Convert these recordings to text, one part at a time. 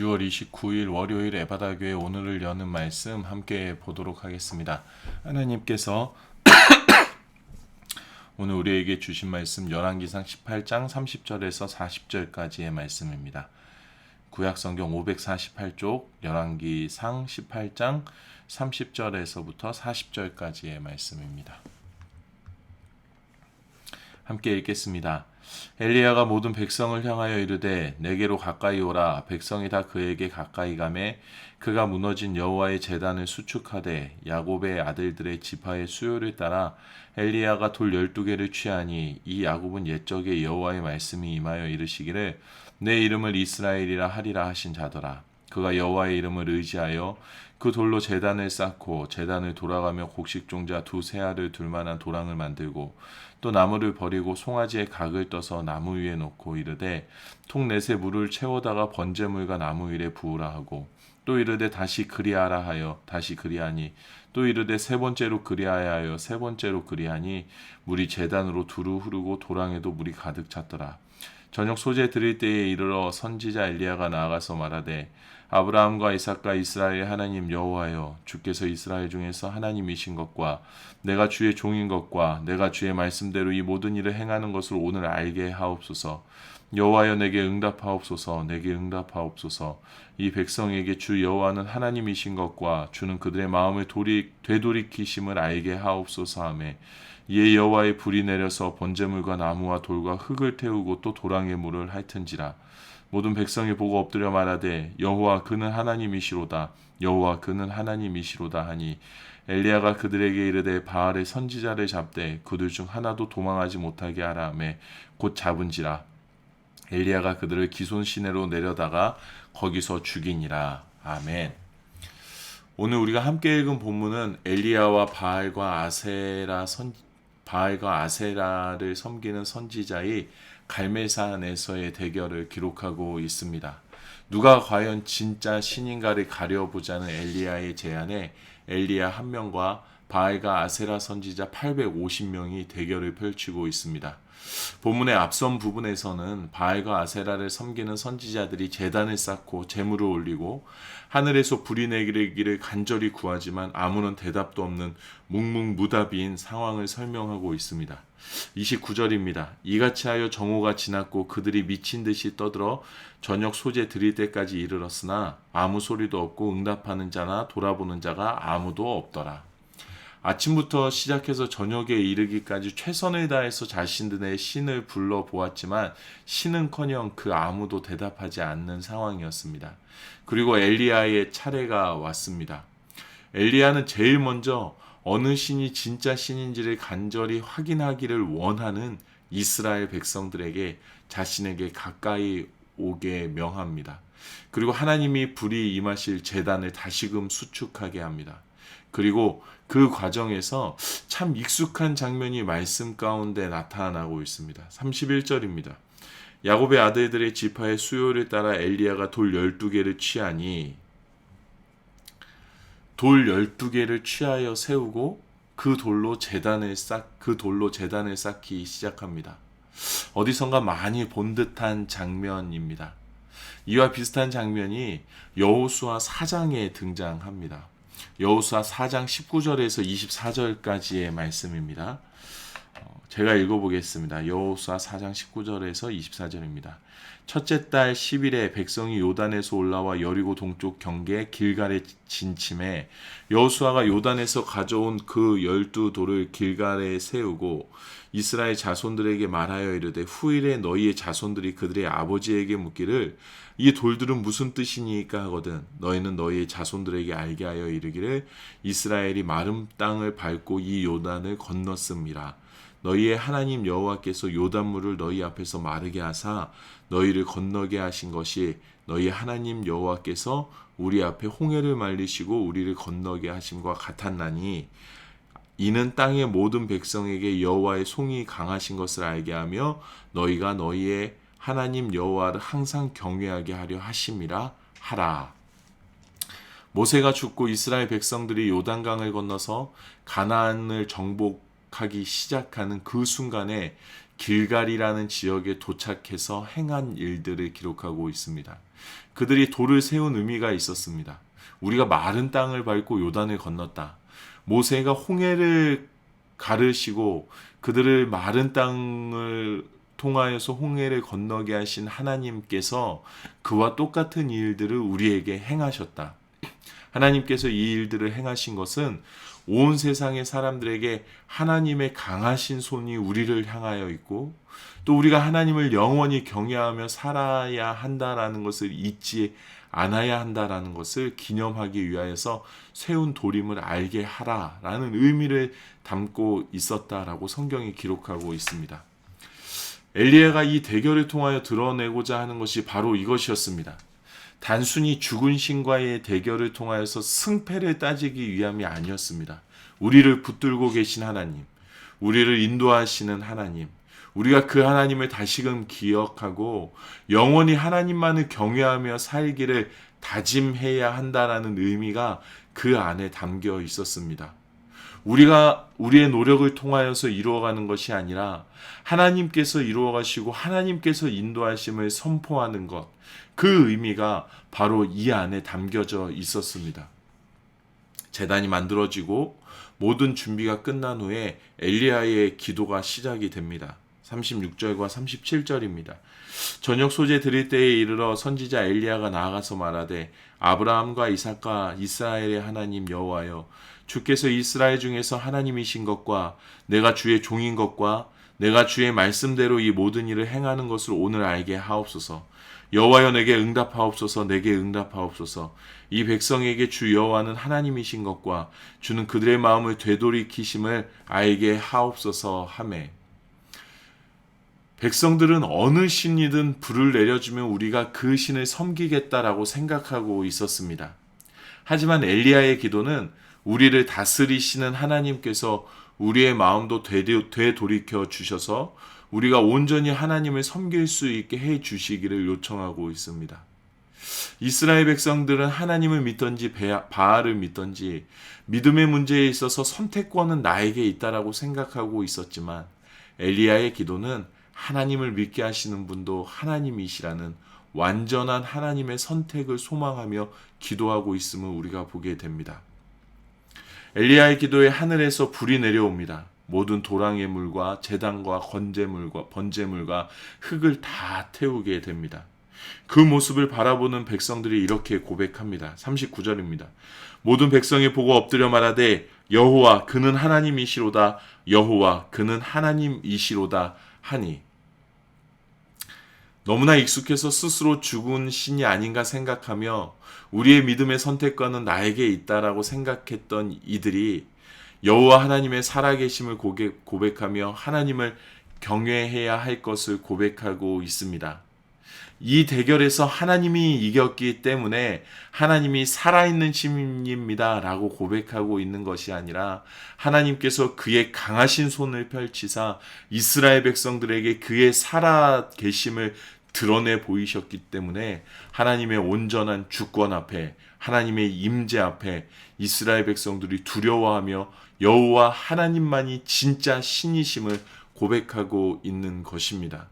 6월 29일 월요일 에바다교회 오늘을 여는 말씀 함께 보도록 하겠습니다. 하나님께서 오늘 우리에게 주신 말씀 열왕기상 18장 30절에서 40절까지의 말씀입니다. 구약성경 548쪽 열왕기상 18장 30절에서부터 40절까지의 말씀입니다. 함께 읽겠습니다. 엘리야가 모든 백성을 향하여 이르되 내게로 가까이 오라. 백성이 다 그에게 가까이 가매 그가 무너진 여호와의 제단을 수축하되 야곱의 아들들의 지파의 수요를 따라 엘리야가 돌 12개를 취하니 이 야곱은 옛적에 여호와의 말씀이 임하여 이르시기를 내 이름을 이스라엘이라 하리라 하신 자더라. 그가 여호와의 이름을 의지하여 그 돌로 제단을 쌓고 제단을 돌아가며 곡식종자 두세 알을 둘 만한 도랑을 만들고 또 나무를 버리고 송아지의 각을 떠서 나무 위에 놓고 이르되 통 넷에 물을 채워다가 번제물과 나무 위에 부으라 하고 또 이르되 다시 그리하라 하여 다시 그리하니 또 이르되 세 번째로 그리하여 하여 세 번째로 그리하니 물이 제단으로 두루 흐르고 도랑에도 물이 가득 찼더라. 저녁 소재 드릴 때에 이르러 선지자 엘리야가 나아가서 말하되 아브라함과 이삭과 이스라엘의 하나님 여호와여 주께서 이스라엘 중에서 하나님이신 것과 내가 주의 종인 것과 내가 주의 말씀대로 이 모든 일을 행하는 것을 오늘 알게 하옵소서. 여호와여 내게 응답하옵소서. 내게 응답하옵소서. 이 백성에게 주 여호와는 하나님이신 것과 주는 그들의 마음을 되돌이키심을 알게 하옵소서 하매 이에 여호와의 불이 내려서 번제물과 나무와 돌과 흙을 태우고 또 도랑의 물을 핥은지라. 모든 백성이 보고 엎드려 말하되 여호와 그는 하나님이시로다. 여호와 그는 하나님이시로다 하니 엘리야가 그들에게 이르되 바알의 선지자를 잡되 그들 중 하나도 도망하지 못하게 하라 하매 곧 잡은지라. 엘리야가 그들을 기손 시내로 내려다가 거기서 죽이니라. 아멘. 오늘 우리가 함께 읽은 본문은 엘리야와 바알과 아세라를 섬기는 선지자의 갈멜산에서의 대결을 기록하고 있습니다. 누가 과연 진짜 신인가를 가려보자는 엘리야의 제안에 엘리야 한 명과 바알과 아세라 선지자 850명이 대결을 펼치고 있습니다. 본문의 앞선 부분에서는 바알과 아세라를 섬기는 선지자들이 제단을 쌓고 제물을 올리고 하늘에서 불이 내리기를 간절히 구하지만 아무런 대답도 없는 묵묵무답인 상황을 설명하고 있습니다. 29절입니다. 이같이 하여 정오가 지났고 그들이 미친 듯이 떠들어 저녁 소재 드릴 때까지 이르렀으나 아무 소리도 없고 응답하는 자나 돌아보는 자가 아무도 없더라. 아침부터 시작해서 저녁에 이르기까지 최선을 다해서 자신들의 신을 불러보았지만 신은커녕 그 아무도 대답하지 않는 상황이었습니다. 그리고 엘리야의 차례가 왔습니다. 엘리야는 제일 먼저 어느 신이 진짜 신인지를 간절히 확인하기를 원하는 이스라엘 백성들에게 자신에게 가까이 오게 명합니다. 그리고 하나님이 불이 임하실 제단을 다시금 수축하게 합니다. 그리고 그 과정에서 참 익숙한 장면이 말씀 가운데 나타나고 있습니다. 31절입니다. 야곱의 아들들의 지파의 수요를 따라 엘리야가 돌 12개를 취하니 돌 12개를 취하여 세우고 그 돌로 제단을 쌓기 시작합니다. 어디선가 많이 본 듯한 장면입니다. 이와 비슷한 장면이 여호수아 4장에 등장합니다. 여호수아 4장 19절에서 24절까지의 말씀입니다. 제가 읽어보겠습니다. 여호수아 4장 19절에서 24절입니다. 첫째 달 10일에 백성이 요단에서 올라와 여리고 동쪽 경계 길갈에 진침해 여호수아가 요단에서 가져온 그 12돌을 길갈에 세우고 이스라엘 자손들에게 말하여 이르되 후일에 너희의 자손들이 그들의 아버지에게 묻기를 이 돌들은 무슨 뜻이니까 하거든 너희는 너희의 자손들에게 알게 하여 이르기를 이스라엘이 마른 땅을 밟고 이 요단을 건넜음이라. 너희의 하나님 여호와께서 요단물을 너희 앞에서 마르게 하사 너희를 건너게 하신 것이 너희 하나님 여호와께서 우리 앞에 홍해를 말리시고 우리를 건너게 하심과 같았나니 이는 땅의 모든 백성에게 여호와의 송이 강하신 것을 알게 하며 너희가 너희의 하나님 여호와를 항상 경외하게 하려 하심이라 하라. 모세가 죽고 이스라엘 백성들이 요단강을 건너서 가나안을 정복하기 시작하는 그 순간에 길갈이라는 지역에 도착해서 행한 일들을 기록하고 있습니다. 그들이 돌을 세운 의미가 있었습니다. 우리가 마른 땅을 밟고 요단을 건넜다. 모세가 홍해를 가르시고 그들을 마른 땅을 통하여서 홍해를 건너게 하신 하나님께서 그와 똑같은 일들을 우리에게 행하셨다. 하나님께서 이 일들을 행하신 것은 온 세상의 사람들에게 하나님의 강하신 손이 우리를 향하여 있고 또 우리가 하나님을 영원히 경외하며 살아야 한다라는 것을 잊지 않아야 한다라는 것을 기념하기 위하여서 세운 도림을 알게 하라라는 의미를 담고 있었다라고 성경이 기록하고 있습니다. 엘리야가 이 대결을 통하여 드러내고자 하는 것이 바로 이것이었습니다. 단순히 죽은 신과의 대결을 통하여서 승패를 따지기 위함이 아니었습니다. 우리를 붙들고 계신 하나님, 우리를 인도하시는 하나님, 우리가 그 하나님을 다시금 기억하고 영원히 하나님만을 경외하며 살기를 다짐해야 한다라는 의미가 그 안에 담겨 있었습니다. 우리가 우리의 노력을 통하여서 이루어가는 것이 아니라 하나님께서 이루어가시고 하나님께서 인도하심을 선포하는 것, 그 의미가 바로 이 안에 담겨져 있었습니다. 제단이 만들어지고 모든 준비가 끝난 후에 엘리야의 기도가 시작이 됩니다. 36절과 37절입니다. 저녁 소재 드릴 때에 이르러 선지자 엘리야가 나아가서 말하되 아브라함과 이삭과 이스라엘의 하나님 여호와여, 주께서 이스라엘 중에서 하나님이신 것과 내가 주의 종인 것과 내가 주의 말씀대로 이 모든 일을 행하는 것을 오늘 알게 하옵소서. 여호와여, 내게 응답하옵소서. 내게 응답하옵소서. 이 백성에게 주 여호와는 하나님이신 것과 주는 그들의 마음을 되돌이키심을 알게 하옵소서 하매. 백성들은 어느 신이든 불을 내려주면 우리가 그 신을 섬기겠다라고 생각하고 있었습니다. 하지만 엘리야의 기도는 우리를 다스리시는 하나님께서 우리의 마음도 되돌이켜 주셔서 우리가 온전히 하나님을 섬길 수 있게 해 주시기를 요청하고 있습니다. 이스라엘 백성들은 하나님을 믿던지 바알을 믿던지 믿음의 문제에 있어서 선택권은 나에게 있다라고 생각하고 있었지만 엘리야의 기도는 하나님을 믿게 하시는 분도 하나님이시라는 완전한 하나님의 선택을 소망하며 기도하고 있음을 우리가 보게 됩니다. 엘리야의 기도에 하늘에서 불이 내려옵니다. 모든 도랑의 물과 제단과 번제물과 흙을 다 태우게 됩니다. 그 모습을 바라보는 백성들이 이렇게 고백합니다. 39절입니다. 모든 백성이 보고 엎드려 말하되 여호와 그는 하나님이시로다. 여호와 그는 하나님이시로다 하니. 너무나 익숙해서 스스로 죽은 신이 아닌가 생각하며 우리의 믿음의 선택권은 나에게 있다라고 생각했던 이들이 여호와 하나님의 살아계심을 고백하며 하나님을 경외해야 할 것을 고백하고 있습니다. 이 대결에서 하나님이 이겼기 때문에 하나님이 살아있는 신입니다 라고 고백하고 있는 것이 아니라 하나님께서 그의 강하신 손을 펼치사 이스라엘 백성들에게 그의 살아계심을 드러내 보이셨기 때문에 하나님의 온전한 주권 앞에, 하나님의 임재 앞에 이스라엘 백성들이 두려워하며 여호와 하나님만이 진짜 신이심을 고백하고 있는 것입니다.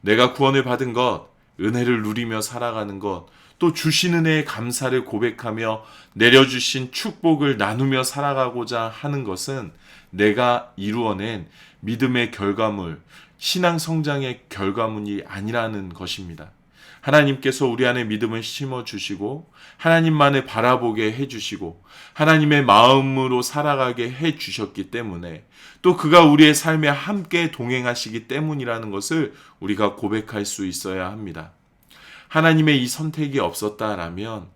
내가 구원을 받은 것, 은혜를 누리며 살아가는 것, 또 주신 은혜의 감사를 고백하며 내려주신 축복을 나누며 살아가고자 하는 것은 내가 이루어낸 믿음의 결과물, 신앙 성장의 결과물이 아니라는 것입니다. 하나님께서 우리 안에 믿음을 심어주시고 하나님만을 바라보게 해주시고 하나님의 마음으로 살아가게 해주셨기 때문에 또 그가 우리의 삶에 함께 동행하시기 때문이라는 것을 우리가 고백할 수 있어야 합니다. 하나님의 이 선택이 없었다라면,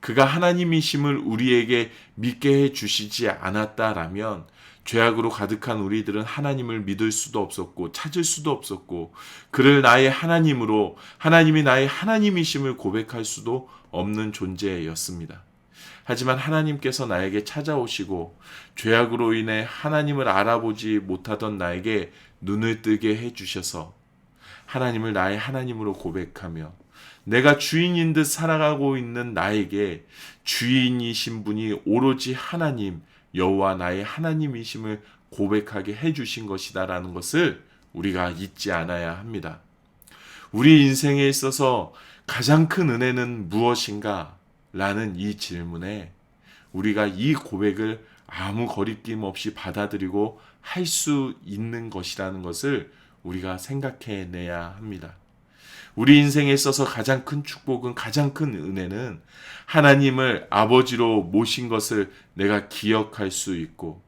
그가 하나님이심을 우리에게 믿게 해주시지 않았다라면 죄악으로 가득한 우리들은 하나님을 믿을 수도 없었고 찾을 수도 없었고 그를 나의 하나님으로, 하나님이 나의 하나님이심을 고백할 수도 없는 존재였습니다. 하지만 하나님께서 나에게 찾아오시고 죄악으로 인해 하나님을 알아보지 못하던 나에게 눈을 뜨게 해주셔서 하나님을 나의 하나님으로 고백하며 내가 주인인 듯 살아가고 있는 나에게 주인이신 분이 오로지 하나님, 여호와 나의 하나님이심을 고백하게 해주신 것이다라는 것을 우리가 잊지 않아야 합니다. 우리 인생에 있어서 가장 큰 은혜는 무엇인가? 라는 이 질문에 우리가 이 고백을 아무 거리낌 없이 받아들이고 할 수 있는 것이라는 것을 우리가 생각해내야 합니다. 우리 인생에 있어서 가장 큰 축복은, 가장 큰 은혜는 하나님을 아버지로 모신 것을 내가 기억할 수 있고,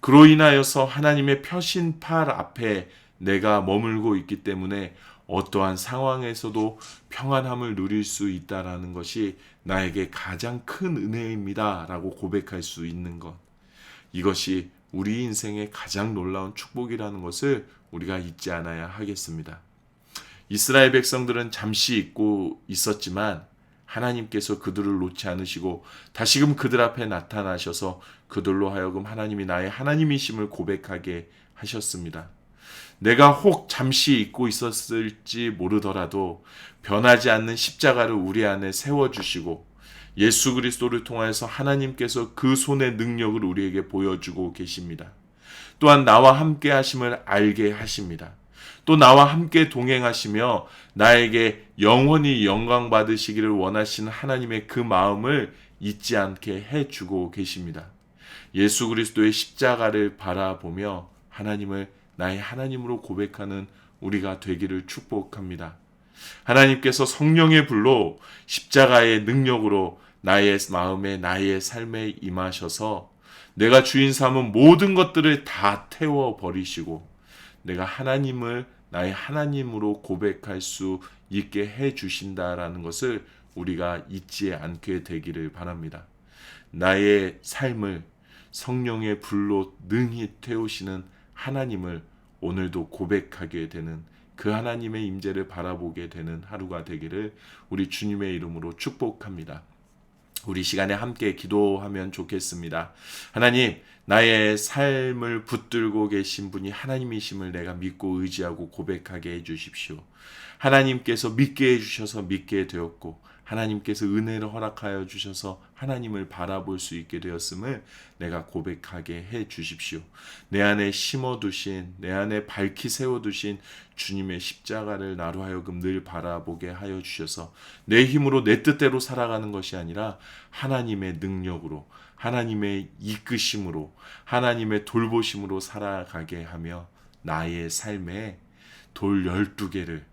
그로 인하여서 하나님의 펴신 팔 앞에 내가 머물고 있기 때문에 어떠한 상황에서도 평안함을 누릴 수 있다라는 것이 나에게 가장 큰 은혜입니다 라고 고백할 수 있는 것, 이것이 우리 인생의 가장 놀라운 축복이라는 것을 우리가 잊지 않아야 하겠습니다. 이스라엘 백성들은 잠시 잊고 있었지만 하나님께서 그들을 놓지 않으시고 다시금 그들 앞에 나타나셔서 그들로 하여금 하나님이 나의 하나님이심을 고백하게 하셨습니다. 내가 혹 잠시 잊고 있었을지 모르더라도 변하지 않는 십자가를 우리 안에 세워주시고 예수 그리스도를 통하여서 하나님께서 그 손의 능력을 우리에게 보여주고 계십니다. 또한 나와 함께 하심을 알게 하십니다. 또 나와 함께 동행하시며 나에게 영원히 영광 받으시기를 원하시는 하나님의 그 마음을 잊지 않게 해주고 계십니다. 예수 그리스도의 십자가를 바라보며 하나님을 나의 하나님으로 고백하는 우리가 되기를 축복합니다. 하나님께서 성령의 불로 십자가의 능력으로 나의 마음에, 나의 삶에 임하셔서 내가 주인 삼은 모든 것들을 다 태워버리시고 내가 하나님을 나의 하나님으로 고백할 수 있게 해주신다라는 것을 우리가 잊지 않게 되기를 바랍니다. 나의 삶을 성령의 불로 능히 태우시는 하나님을 오늘도 고백하게 되는, 그 하나님의 임재를 바라보게 되는 하루가 되기를 우리 주님의 이름으로 축복합니다. 우리 시간에 함께 기도하면 좋겠습니다. 하나님, 나의 삶을 붙들고 계신 분이 하나님이심을 내가 믿고 의지하고 고백하게 해주십시오. 하나님께서 믿게 해주셔서 믿게 되었고, 하나님께서 은혜를 허락하여 주셔서 하나님을 바라볼 수 있게 되었음을 내가 고백하게 해 주십시오. 내 안에 심어두신, 내 안에 밝히 세워두신 주님의 십자가를 나로 하여금 늘 바라보게 하여 주셔서 내 힘으로 내 뜻대로 살아가는 것이 아니라 하나님의 능력으로, 하나님의 이끄심으로, 하나님의 돌보심으로 살아가게 하며 나의 삶에 돌 12개를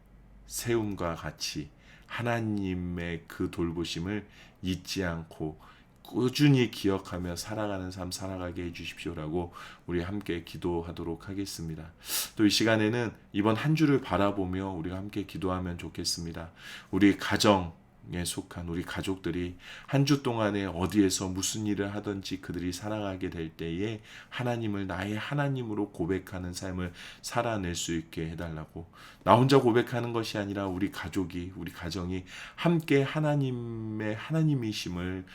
세움과 같이 하나님의 그 돌보심을 잊지 않고 꾸준히 기억하며 살아가는 삶 살아가게 해주십시오라고 우리 함께 기도하도록 하겠습니다. 또 이 시간에는 이번 한 주를 바라보며 우리가 함께 기도하면 좋겠습니다. 우리 가정에 속한 우리 가족들이 한 주 동안에 어디에서 무슨 일을 하든지 그들이 살아가게 될 때에 하나님을 나의 하나님으로 고백하는 삶을 살아낼 수 있게 해달라고, 나 혼자 고백하는 것이 아니라 우리 가족이, 우리 가정이 함께 하나님의 하나님이심을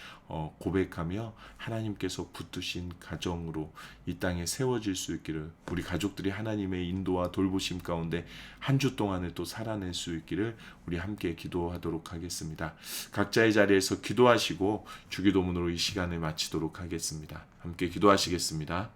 고백하며 하나님께서 붙드신 가정으로 이 땅에 세워질 수 있기를, 우리 가족들이 하나님의 인도와 돌보심 가운데 한 주 동안을 또 살아낼 수 있기를 우리 함께 기도하도록 하겠습니다. 각자의 자리에서 기도하시고 주기도문으로 이 시간을 마치도록 하겠습니다. 함께 기도하시겠습니다.